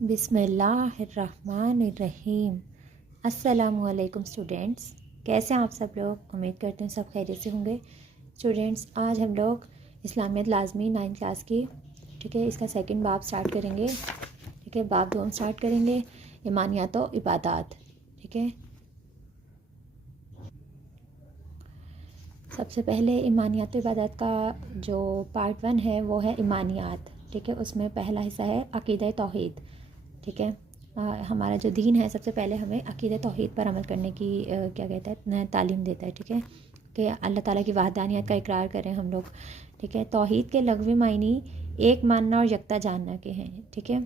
بسم اللہ الرحمن الرحیم۔ السلام علیکم اسٹوڈینٹس، کیسے ہیں آپ سب لوگ؟ امید کرتے ہیں سب خیریت سے ہوں گے۔ اسٹوڈینٹس، آج ہم لوگ اسلامیت لازمی 9 کلاس کی ٹھیک ہے اس کا سیکنڈ باب سٹارٹ کریں گے۔ ٹھیک ہے، باب 2 سٹارٹ کریں گے، ایمانیات و عبادات۔ ٹھیک ہے، سب سے پہلے ایمانیات و عبادات کا جو پارٹ 1 ہے وہ ہے ایمانیات۔ ٹھیک ہے، اس میں پہلا حصہ ہے عقیدہ توحید۔ ٹھیک ہے، ہمارا جو دین ہے سب سے پہلے ہمیں عقیدہ توحید پر عمل کرنے کی کیا کہتا ہے تعلیم دیتا ہے۔ ٹھیک ہے، کہ اللہ تعالیٰ کی وحدانیت کا اقرار کریں ہم لوگ۔ ٹھیک ہے، توحید کے لغوی معنی ایک ماننا اور یکتا جاننا کے ہیں۔ ٹھیک ہے،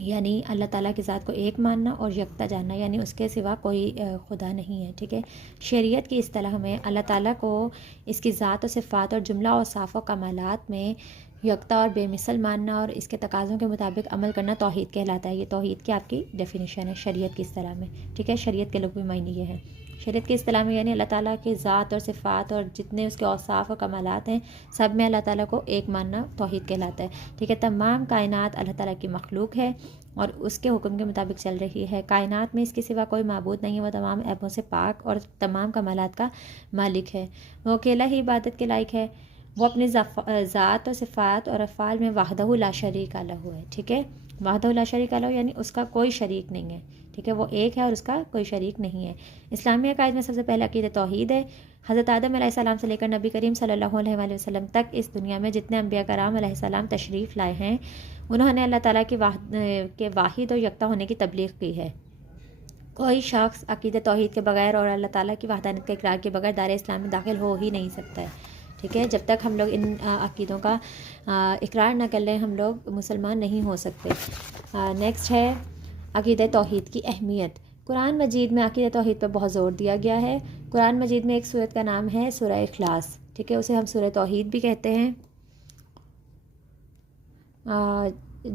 یعنی اللہ تعالیٰ کی ذات کو ایک ماننا اور یکتا جاننا، یعنی اس کے سوا کوئی خدا نہیں ہے۔ ٹھیک ہے، شریعت کی اصطلاح میں اللہ تعالیٰ کو اس کی ذات و صفات اور جملہ اوصاف و کمالات میں یکتا اور بے مثل ماننا اور اس کے تقاضوں کے مطابق عمل کرنا توحید کہلاتا ہے۔ یہ توحید کی آپ کی ڈیفینیشن ہے شریعت کی اصطلاح میں۔ ٹھیک ہے، شریعت کے لغوی معنی یہ ہے۔ شریعت کی اصطلاح میں یعنی اللہ تعالیٰ کی ذات اور صفات اور جتنے اس کے اوصاف و کمالات ہیں سب میں اللہ تعالیٰ کو ایک ماننا توحید کہلاتا ہے۔ ٹھیک ہے، تمام کائنات اللہ تعالیٰ کی مخلوق ہے اور اس کے حکم کے مطابق چل رہی ہے۔ کائنات میں اس کے سوا کوئی معبود نہیں ہے، وہ تمام عیبوں سے پاک اور تمام کمالات کا مالک ہے۔ وہ اکیلا ہی عبادت کے لائق ہے۔ وہ اپنی ذات و صفات اور افعال میں وحدہ لا شریک لہ ہے۔ ٹھیک ہے، وحدہ لا شریک لہ یعنی اس کا کوئی شریک نہیں ہے۔ ٹھیک ہے، وہ ایک ہے اور اس کا کوئی شریک نہیں ہے۔ اسلامی عقائد میں سب سے پہلا عقیدہ توحید ہے۔ حضرت آدم علیہ السلام سے لے کر نبی کریم صلی اللہ علیہ وآلہ وسلم تک اس دنیا میں جتنے انبیاء کرام علیہ السلام تشریف لائے ہیں انہوں نے اللہ تعالیٰ کے واحد و یکتا ہونے کی تبلیغ کی ہے۔ کوئی شخص عقیدہ توحید کے بغیر اور اللہ تعالیٰ کی وحدانیت کے اقرار کے بغیر دار اسلام میں داخل ہو ہی نہیں سکتا ہے۔ ٹھیک ہے، جب تک ہم لوگ ان عقیدوں کا اقرار نہ کر لیں ہم لوگ مسلمان نہیں ہو سکتے۔ نیکسٹ ہے عقیدہ توحید کی اہمیت۔ قرآن مجید میں عقیدہ توحید پر بہت زور دیا گیا ہے۔ قرآن مجید میں ایک سورت کا نام ہے سورہ اخلاص۔ ٹھیک ہے، اسے ہم سورہ توحید بھی کہتے ہیں،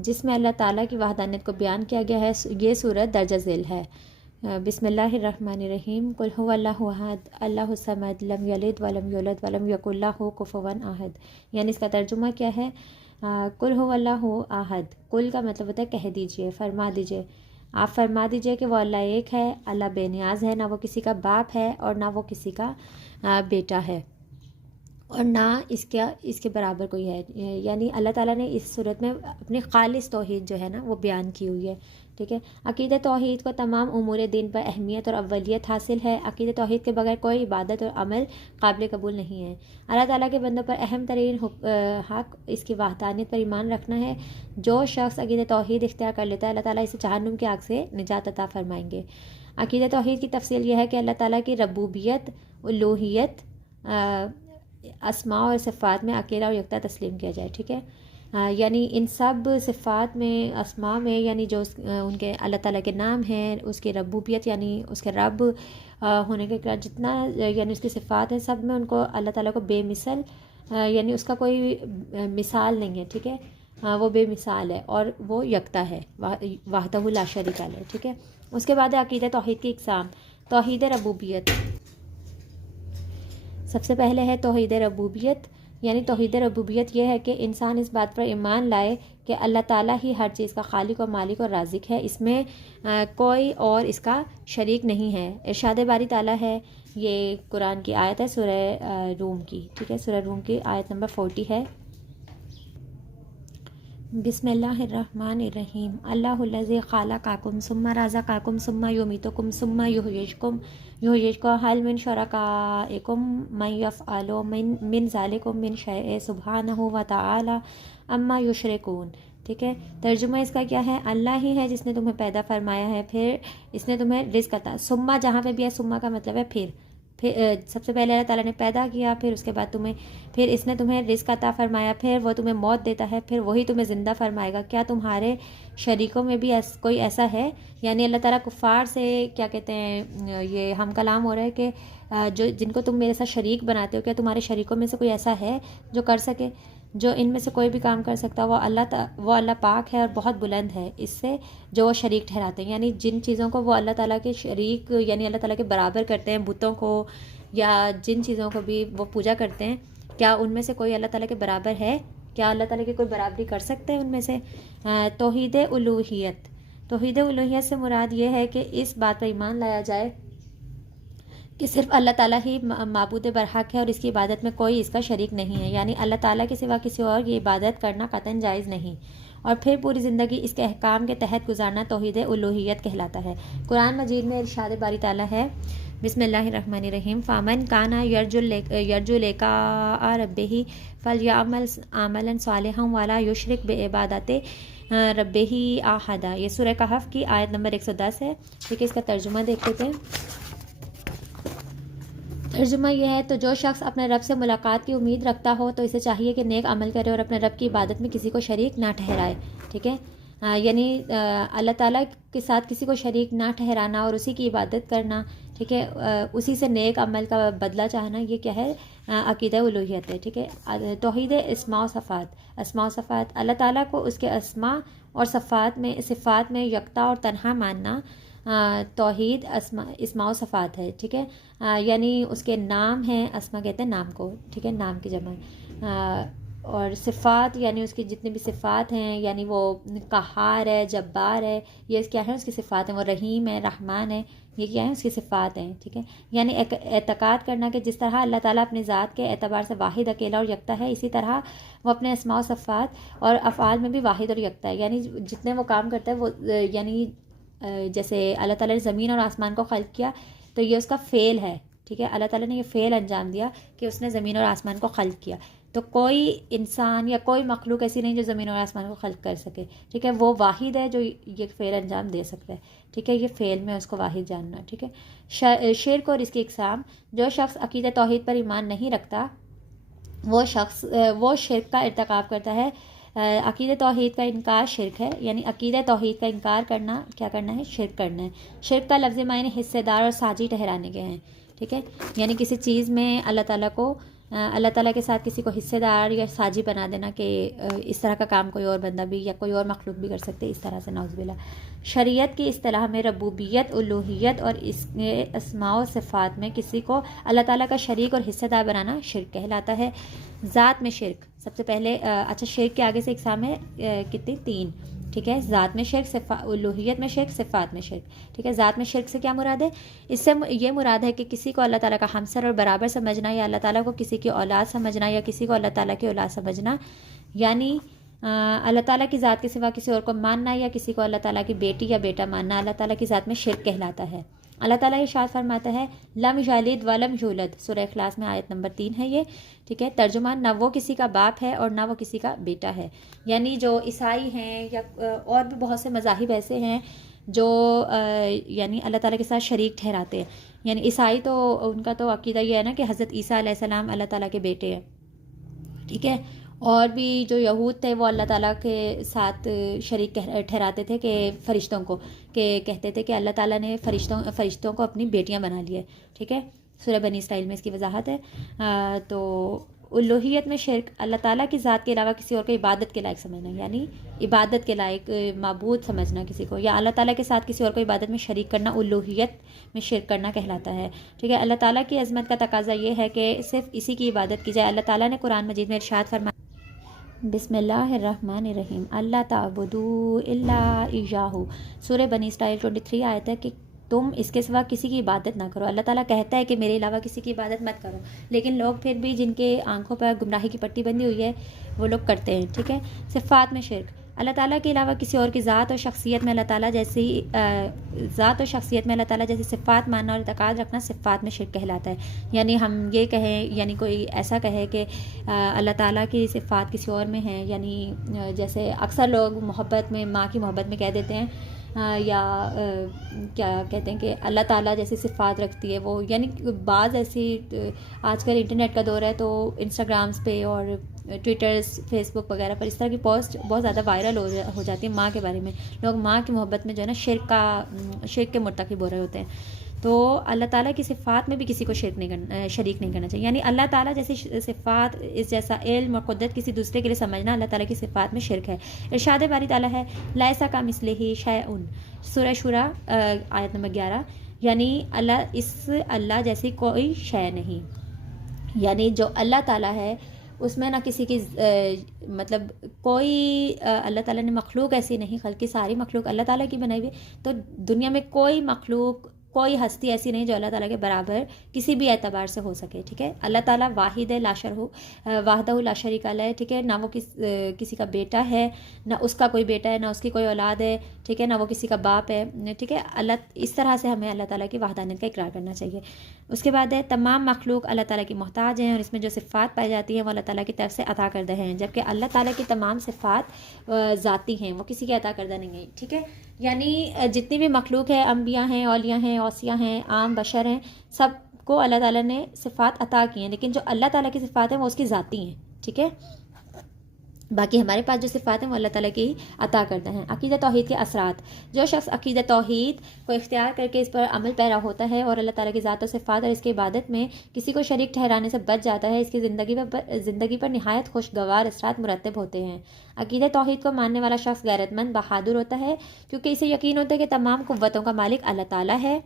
جس میں اللہ تعالیٰ کی وحدانیت کو بیان کیا گیا ہے۔ یہ سورت درجہ ذیل ہے۔ بسم اللہ الرحمن الرحیم۔ قل هو اللہ احد اللہ الصمد لم یلد ولم یولد ولم یکن لہ کفوا احد، یعنی اس کا ترجمہ کیا ہے؟ قل هو اللہ احد، قل کا مطلب ہوتا ہے کہہ دیجئے، فرما دیجئے، آپ فرما دیجئے کہ وہ اللہ ایک ہے، اللہ بے نیاز ہے، نہ وہ کسی کا باپ ہے اور نہ وہ کسی کا بیٹا ہے اور نہ اس کے برابر کوئی ہے۔ یعنی اللہ تعالیٰ نے اس صورت میں اپنی خالص توحید جو ہے نا وہ بیان کی ہوئی ہے۔ ٹھیک ہے، عقیدہ توحید کو تمام امور دین پر اہمیت اور اولیت حاصل ہے۔ عقیدہ توحید کے بغیر کوئی عبادت اور عمل قابل قبول نہیں ہے۔ اللہ تعالیٰ کے بندوں پر اہم ترین حق اس کی وحدانیت پر ایمان رکھنا ہے۔ جو شخص عقیدہ توحید اختیار کر لیتا ہے اللہ تعالیٰ اسے جہنم کی آگ سے نجات عطا فرمائیں گے۔ عقیدہ توحید کی تفصیل یہ ہے کہ اللہ تعالیٰ کی ربوبیت، الوہیت، اسماء اور صفات میں اکیلا اور یکتا تسلیم کیا جائے۔ ٹھیک ہے، یعنی ان سب صفات میں، اسماء میں، یعنی جو ان کے اللہ تعالیٰ کے نام ہیں، اس کی ربوبیت یعنی اس کے رب ہونے کے جتنا یعنی اس کی صفات ہیں سب میں ان کو اللہ تعالیٰ کو بے مثل یعنی اس کا کوئی مثال نہیں ہے۔ ٹھیک ہے، وہ بے مثال ہے اور وہ یکتا ہے، وحدہ لا شریک لہ۔ ٹھیک ہے، اس کے بعد عقیدہ توحید کی اقسام۔ توحید ربوبیت، سب سے پہلے ہے توحید ربوبیت، یعنی توحید ربوبیت یہ ہے کہ انسان اس بات پر ایمان لائے کہ اللہ تعالیٰ ہی ہر چیز کا خالق و مالک اور رازق ہے، اس میں کوئی اور اس کا شریک نہیں ہے۔ ارشاد باری تعالیٰ ہے، یہ قرآن کی آیت ہے سورہ روم کی۔ ٹھیک ہے، سورہ روم کی آیت نمبر 40 ہے۔ بسم اللہ الرحمن الرحیم۔ اللہ الذی خلقکم ثم رزقکم ثم یمیتکم ثم یحییکم هل من شرکائکم من یفعل من ذلکم من شیء سبحانہ وتعالی عما یشرکون۔ ٹھیک ہے، ترجمہ اس کا کیا ہے؟ اللہ ہی ہے جس نے تمہیں پیدا فرمایا ہے، پھر اس نے تمہیں رزق عطا، ثم جہاں پہ بھی ہے ثم کا مطلب ہے پھر سب سے پہلے اللہ تعالیٰ نے پیدا کیا، پھر اس کے بعد پھر اس نے تمہیں رزق عطا فرمایا، پھر وہ تمہیں موت دیتا ہے، پھر وہی تمہیں زندہ فرمائے گا۔ کیا تمہارے شریکوں میں بھی کوئی ایسا ہے؟ یعنی اللہ تعالیٰ کفار سے کیا کہتے ہیں، یہ ہم کلام ہو رہا ہے کہ جن کو تم میرے ساتھ شریک بناتے ہو، کیا تمہارے شریکوں میں سے کوئی ایسا ہے جو کر سکے؟ جو ان میں سے کوئی بھی کام کر سکتا، وہ اللہ پاک ہے اور بہت بلند ہے اس سے جو وہ شریک ٹھہراتے ہیں۔ یعنی جن چیزوں کو وہ اللہ تعالیٰ کے شریک یعنی اللہ تعالیٰ کے برابر کرتے ہیں، بتوں کو یا جن چیزوں کو بھی وہ پوجا کرتے ہیں، کیا ان میں سے کوئی اللہ تعالیٰ کے برابر ہے؟ کیا اللہ تعالیٰ کی کوئی برابری کر سکتے ہیں ان میں سے؟ توحید الوہیت، توحید الوہیت سے مراد یہ ہے کہ اس بات پر ایمان لایا جائے کہ صرف اللہ تعالیٰ ہی معبود برحق ہے اور اس کی عبادت میں کوئی اس کا شریک نہیں ہے، یعنی اللہ تعالیٰ کے سوا کسی اور کی عبادت کرنا قطعاً جائز نہیں، اور پھر پوری زندگی اس کے احکام کے تحت گزارنا توحید الوہیت کہلاتا ہے۔ قرآن مجید میں ارشاد باری تعالیٰ ہے، بسم اللہ الرحمن الرحیم، فامن کانا یرجو لقاء ربہ فلیعمل عملا صالحا ولا یشرک بعبادت ربہ احدا۔ یہ سورہ کہف کی آیت نمبر 110 ہے۔ ٹھیک ہے، اس کا ترجمہ دیکھ لیتے ہیں۔ ترجمہ یہ ہے، تو جو شخص اپنے رب سے ملاقات کی امید رکھتا ہو تو اسے چاہیے کہ نیک عمل کرے اور اپنے رب کی عبادت میں کسی کو شریک نہ ٹھہرائے۔ ٹھیک ہے، یعنی اللہ تعالیٰ کے ساتھ کسی کو شریک نہ ٹھہرانا اور اسی کی عبادت کرنا، ٹھیک ہے، اسی سے نیک عمل کا بدلہ چاہنا، یہ کیا ہے؟ عقیدہ الوہیت ہے۔ ٹھیک ہے، توحید اسماء و صفات، اسماء و صفات، اللہ تعالیٰ کو اس کے اسماء اور صفات میں یکتا اور تنہا ماننا توحید اسماء و صفات ہے۔ ٹھیک ہے، یعنی اس کے نام ہیں، اسما کہتے ہیں نام کو، ٹھیک ہے، نام کی جمع، اور صفات یعنی اس کی جتنی بھی صفات ہیں، یعنی وہ قہار ہے، جبار ہے، یہ کیا ہے؟ اس کی صفات ہیں۔ وہ رحیم ہے، رحمان ہے، یہ کیا ہے؟ اس کی صفات ہیں۔ ٹھیک ہے، یعنی اعتقاد کرنا کہ جس طرح اللہ تعالیٰ اپنے ذات کے اعتبار سے واحد، اکیلا اور یکتا ہے، اسی طرح وہ اپنے اسماء و صفات اور افعال میں بھی واحد اور یکتا ہے، یعنی جتنے وہ کام کرتا ہے وہ، یعنی جیسے اللہ تعالیٰ نے زمین اور آسمان کو خلق کیا تو یہ اس کا فعل ہے۔ ٹھیک ہے، اللہ تعالیٰ نے یہ فعل انجام دیا کہ اس نے زمین اور آسمان کو خلق کیا، تو کوئی انسان یا کوئی مخلوق ایسی نہیں جو زمین اور آسمان کو خلق کر سکے۔ ٹھیک ہے، وہ واحد ہے جو یہ فعل انجام دے سکتا ہے۔ ٹھیک ہے، یہ فعل میں اس کو واحد جاننا۔ ٹھیک ہے، شرک اور اس کی اقسام، جو شخص عقیدہ توحید پر ایمان نہیں رکھتا وہ شرک کا ارتکاب کرتا ہے۔ عقیدہ توحید کا انکار شرک ہے، یعنی عقیدہ توحید کا انکار کرنا کیا کرنا ہے؟ شرک کرنا ہے۔ شرک کا لفظ معنی حصے دار اور ساجی ٹھہرانے کے ہیں۔ ٹھیک ہے، یعنی کسی چیز میں اللہ تعالیٰ کے ساتھ کسی کو حصے دار یا ساجی بنا دینا کہ اس طرح کا کام کوئی اور بندہ بھی یا کوئی اور مخلوق بھی کر سکتے، اس طرح سے، نعوذ باللہ۔ شریعت کی اصطلاح میں ربوبیت، الوہیت اور اس کے اسماء و صفات میں کسی کو اللہ تعالیٰ کا شریک اور حصے دار بنانا شرک کہلاتا ہے۔ ذات میں شرک، سب سے پہلے شرک کے آگے سے اقسام ہے کتنی؟ 3۔ ٹھیک ہے، ذات میں شرک، الوہیت میں شرک، صفات میں شرک۔ ٹھیک ہے، ذات میں شرک سے کیا مراد ہے؟ اس سے یہ مراد ہے کہ کسی کو اللہ تعالیٰ کا ہمسر اور برابر سمجھنا، یا اللہ تعالیٰ کو کسی کی اولاد سمجھنا، یا کسی کو اللہ تعالیٰ کی اولاد سمجھنا، یعنی اللہ تعالیٰ کی ذات کے سوا کسی اور کو ماننا، یا کسی کو اللہ تعالیٰ کی بیٹی یا بیٹا ماننا، اللہ تعالیٰ کی ذات میں شرک کہلاتا ہے۔ اللہ تعالیٰ ارشاد فرماتا ہے، لم یلد ولم یولد، سورہ اخلاص میں آیت نمبر 3 ہے یہ۔ ٹھیک ہے، ترجمہ، نہ وہ کسی کا باپ ہے اور نہ وہ کسی کا بیٹا ہے، یعنی جو عیسائی ہیں یا اور بھی بہت سے مذاہب ایسے ہیں جو یعنی اللہ تعالیٰ کے ساتھ شریک ٹھہراتے ہیں، یعنی عیسائی تو ان کا تو عقیدہ یہ ہے نا کہ حضرت عیسیٰ علیہ السلام اللہ تعالیٰ کے بیٹے ہیں۔ ٹھیک ہے، اور بھی جو یہود تھے وہ اللہ تعالیٰ کے ساتھ شریک ٹھہراتے تھے کہ فرشتوں کو، کہ کہتے تھے کہ اللہ تعالیٰ نے فرشتوں کو اپنی بیٹیاں بنا لی ہے۔ ٹھیک ہے، سورہ بنی اسرائیل میں اس کی وضاحت ہے۔ تو الوہیت میں شرک، اللہ تعالیٰ کی ذات کے علاوہ کسی اور کو عبادت کے لائق سمجھنا، یعنی عبادت کے لائق معبود سمجھنا کسی کو، یا اللہ تعالیٰ کے ساتھ کسی اور کو عبادت میں شریک کرنا الوہیت میں شرک کرنا کہلاتا ہے۔ ٹھیک ہے، اللہ تعالیٰ کی عظمت کا تقاضا یہ ہے کہ صرف اسی کی عبادت کی جائے۔ اللہ تعالیٰ نے قرآن مجید میں ارشاد فرمایا، بسم اللہ الرحمن الرحیم، اللہ تعبدوا الا ایاہ، سورہ بنی اسرائیل 23 آیت ہے کہ تم اس کے سوا کسی کی عبادت نہ کرو۔ اللہ تعالیٰ کہتا ہے کہ میرے علاوہ کسی کی عبادت مت کرو، لیکن لوگ پھر بھی جن کے آنکھوں پر گمراہی کی پٹی بندھی ہوئی ہے وہ لوگ کرتے ہیں۔ ٹھیک ہے، صفات میں شرک، اللہ تعالیٰ کے علاوہ کسی اور کی ذات اور شخصیت میں اللہ تعالیٰ جیسی صفات ماننا اور اعتقاد رکھنا صفات میں شرک کہلاتا ہے۔ یعنی ہم یہ کہیں، یعنی کوئی ایسا کہے کہ اللہ تعالیٰ کی صفات کسی اور میں ہیں، یعنی جیسے اکثر لوگ محبت میں، ماں کی محبت میں کہہ دیتے ہیں، یا کیا کہتے ہیں کہ اللہ تعالیٰ جیسی صفات رکھتی ہے وہ، یعنی بعض ایسی، آج کل انٹرنیٹ کا دور ہے تو انسٹاگرامز پہ اور ٹویٹرز، فیس بک وغیرہ پر اس طرح کی پوسٹ بہت زیادہ وائرل ہو جاتی ہے ماں کے بارے میں، لوگ ماں کی محبت میں جو ہے نا شرک کے مرتکب ہو رہے ہوتے ہیں۔ تو اللہ تعالیٰ کی صفات میں بھی کسی کو شریک نہیں کرنا چاہیے، یعنی اللہ تعالیٰ جیسی صفات، اس جیسا علم اور قدرت کسی دوسرے کے لیے سمجھنا اللہ تعالیٰ کی صفات میں شرک ہے۔ ارشاد باری تعالیٰ ہے، لیس کمثلہ شیء، سورہ شورى آیت نمبر 11، یعنی اللہ جیسی کوئی شے نہیں، یعنی جو اللہ تعالیٰ ہے اس میں نہ کسی کی مطلب کوئی اللہ تعالیٰ نے مخلوق ایسی نہیں خلق کی، ساری مخلوق اللہ تعالیٰ کی بنائی ہوئی، تو دنیا میں کوئی مخلوق کوئی ہستی ایسی نہیں جو اللہ تعالیٰ کے برابر کسی بھی اعتبار سے ہو سکے، ٹھیک ہے. اللہ تعالیٰ واحد ہے، لا وحدہ لا شریک لہ ہے، ٹھیک ہے. نہ وہ کسی کا بیٹا ہے، نہ اس کا کوئی بیٹا ہے، نہ اس کی کوئی اولاد ہے، ٹھیک ہے. نہ وہ کسی کا باپ ہے، ٹھیک ہے. اس طرح سے ہمیں اللہ تعالیٰ کی وحدانیت کا اقرار کرنا چاہیے. اس کے بعد ہے تمام مخلوق اللہ تعالیٰ کی محتاج ہیں، اور اس میں جو صفات پائی جاتی ہیں وہ اللہ تعالیٰ کی طرف سے عطا کردہ ہیں، جبکہ اللہ تعالیٰ کی تمام صفات ذاتی ہیں، وہ کسی کے عطا کردہ نہیں ہیں، ٹھیک ہے. یعنی جتنی بھی مخلوق ہے، انبیاء ہیں، اولیاء ہیں، اوصیاء ہیں، عام بشر ہیں، سب کو اللہ تعالیٰ نے صفات عطا کی ہیں، لیکن جو اللہ تعالیٰ کی صفات ہیں وہ اس کی ذاتی ہیں، ٹھیک ہے. باقی ہمارے پاس جو صفات ہیں وہ اللہ تعالیٰ کی عطا کردہ ہیں. عقیدہ توحید کے اثرات. جو شخص عقیدہ توحید کو اختیار کر کے اس پر عمل پیرا ہوتا ہے اور اللہ تعالیٰ کی ذات و صفات اور اس کی عبادت میں کسی کو شریک ٹھہرانے سے بچ جاتا ہے، اس کی زندگی پر نہایت خوشگوار اثرات مرتب ہوتے ہیں. عقیدہ توحید کو ماننے والا شخص غیرت مند، بہادر ہوتا ہے، کیونکہ اسے یقین ہوتا ہے کہ تمام قوتوں کا مالک اللہ تعالیٰ ہے.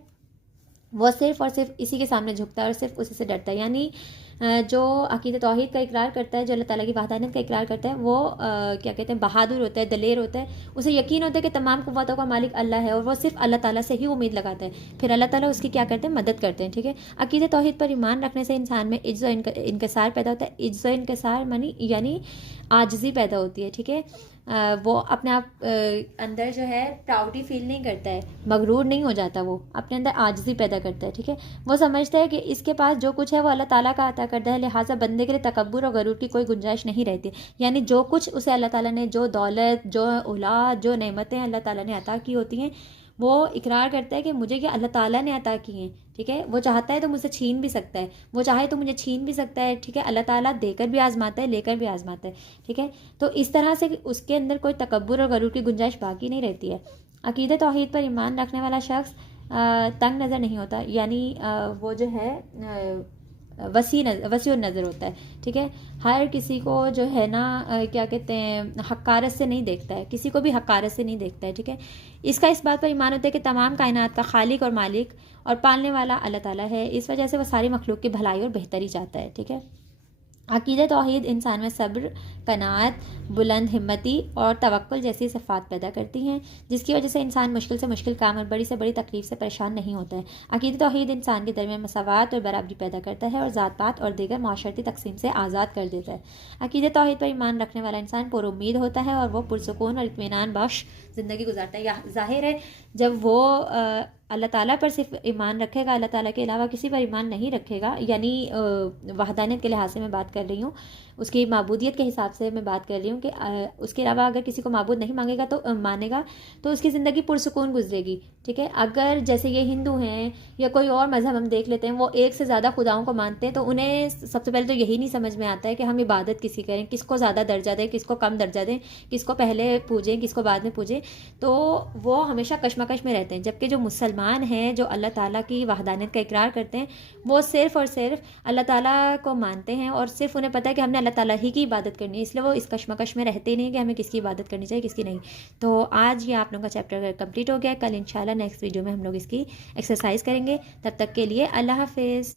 وہ صرف اور صرف اسی کے سامنے جھکتا ہے اور صرف اسی سے ڈرتا ہے. یعنی جو عقیدہ توحید کا اقرار کرتا ہے، جو اللہ تعالیٰ کی وحدانیت کا اقرار کرتا ہے، وہ کیا کہتے ہیں، بہادر ہوتا ہے، دلیر ہوتا ہے. اسے یقین ہوتا ہے کہ تمام قوتوں کا مالک اللہ ہے، اور وہ صرف اللہ تعالیٰ سے ہی امید لگاتا ہے، پھر اللہ تعالیٰ اس کی کیا کرتے ہیں، مدد کرتے ہیں، ٹھیک ہے. عقیدہ توحید پر ایمان رکھنے سے انسان میں عجز و انکسار پیدا ہوتا ہے. عجز و انکسار یعنی عاجزی پیدا ہوتی ہے، ٹھیک ہے. وہ اپنے آپ اندر جو ہے پراؤڈی فیل نہیں کرتا ہے، مغرور نہیں ہو جاتا، وہ اپنے اندر عاجزی پیدا کرتا ہے، ٹھیک ہے. وہ سمجھتا ہے کہ اس کے پاس جو کچھ ہے وہ اللہ تعالیٰ کا عطا کردہ ہے، لہٰذا بندے کے لیے تکبر اور غرور کی کوئی گنجائش نہیں رہتی. یعنی جو کچھ اسے اللہ تعالیٰ نے، جو دولت، جو اولاد، جو نعمتیں اللہ تعالیٰ نے عطا کی ہوتی ہیں، وہ اقرار کرتا ہے کہ مجھے یہ اللہ تعالیٰ نے عطا کی ہیں، ٹھیک ہے. وہ چاہتا ہے تو مجھ سے چھین بھی سکتا ہے، وہ چاہے تو مجھے چھین بھی سکتا ہے، ٹھیک ہے. اللہ تعالیٰ دے کر بھی آزماتا ہے، لے کر بھی آزماتا ہے، ٹھیک ہے. تو اس طرح سے اس کے اندر کوئی تکبر اور غرور کی گنجائش باقی نہیں رہتی ہے. عقیدہ توحید پر ایمان رکھنے والا شخص تنگ نظر نہیں ہوتا، یعنی وہ جو ہے وسیع النظر ہوتا ہے، ٹھیک ہے. ہر کسی کو جو ہے نا کیا کہتے ہیں، حقارت سے نہیں دیکھتا ہے، کسی کو بھی حقارت سے نہیں دیکھتا ہے، ٹھیک ہے. اس بات پر ایمان ہوتا ہے کہ تمام کائنات کا خالق اور مالک اور پالنے والا اللہ تعالیٰ ہے، اس وجہ سے وہ ساری مخلوق کی بھلائی اور بہتری چاہتا ہے، ٹھیک ہے. عقیدہ توحید انسان میں صبر، قناعت، بلند ہمتی اور توکل جیسی صفات پیدا کرتی ہیں، جس کی وجہ سے انسان مشکل سے مشکل کام اور بڑی سے بڑی تکلیف سے پریشان نہیں ہوتا ہے. عقیدہ توحید انسان کے درمیان مساوات اور برابری پیدا کرتا ہے اور ذات پات اور دیگر معاشرتی تقسیم سے آزاد کر دیتا ہے. عقیدہ توحید پر ایمان رکھنے والا انسان پر امید ہوتا ہے اور وہ پرسکون اور اطمینان بخش زندگی گزارتا ہے. ظاہر ہے جب وہ اللہ تعالیٰ پر صرف ایمان رکھے گا، اللہ تعالیٰ کے علاوہ کسی پر ایمان نہیں رکھے گا، یعنی وحدانیت کے لحاظ سے میں بات کر رہی ہوں، اس کی معبودیت کے حساب سے میں بات کر رہی ہوں کہ اس کے علاوہ اگر کسی کو معبود نہیں مانے گا تو اس کی زندگی پرسکون گزرے گی، ٹھیک ہے. اگر جیسے یہ ہندو ہیں یا کوئی اور مذہب ہم دیکھ لیتے ہیں، وہ ایک سے زیادہ خداؤں کو مانتے ہیں، تو انہیں سب سے پہلے تو یہی نہیں سمجھ میں آتا ہے کہ ہم عبادت کسی کریں، کس کو زیادہ درجہ دیں، کس کو کم درجہ دیں، کس کو پہلے پوجیں، کس کو بعد میں پوجیں. تو وہ ہمیشہ کشمکش میں رہتے ہیں. جبکہ جو مسلمان ہیں، جو اللہ تعالیٰ کی وحدانیت کا اقرار کرتے ہیں، وہ صرف اور صرف اللہ تعالیٰ کو مانتے ہیں اور صرف انہیں پتہ ہے کہ ہم نے اللہ تعالیٰ ہی کی عبادت کرنی ہے، اس لیے وہ اس کشمکش میں رہتے ہی نہیں کہ ہمیں کس کی عبادت کرنی چاہیے، کس کی نہیں. تو آج یہ آپ لوگوں کا چیپٹر کمپلیٹ ہو گیا. کل انشاءاللہ نیکسٹ ویڈیو میں ہم لوگ اس کی ایکسرسائز کریں گے. تب تک کے لیے اللہ حافظ.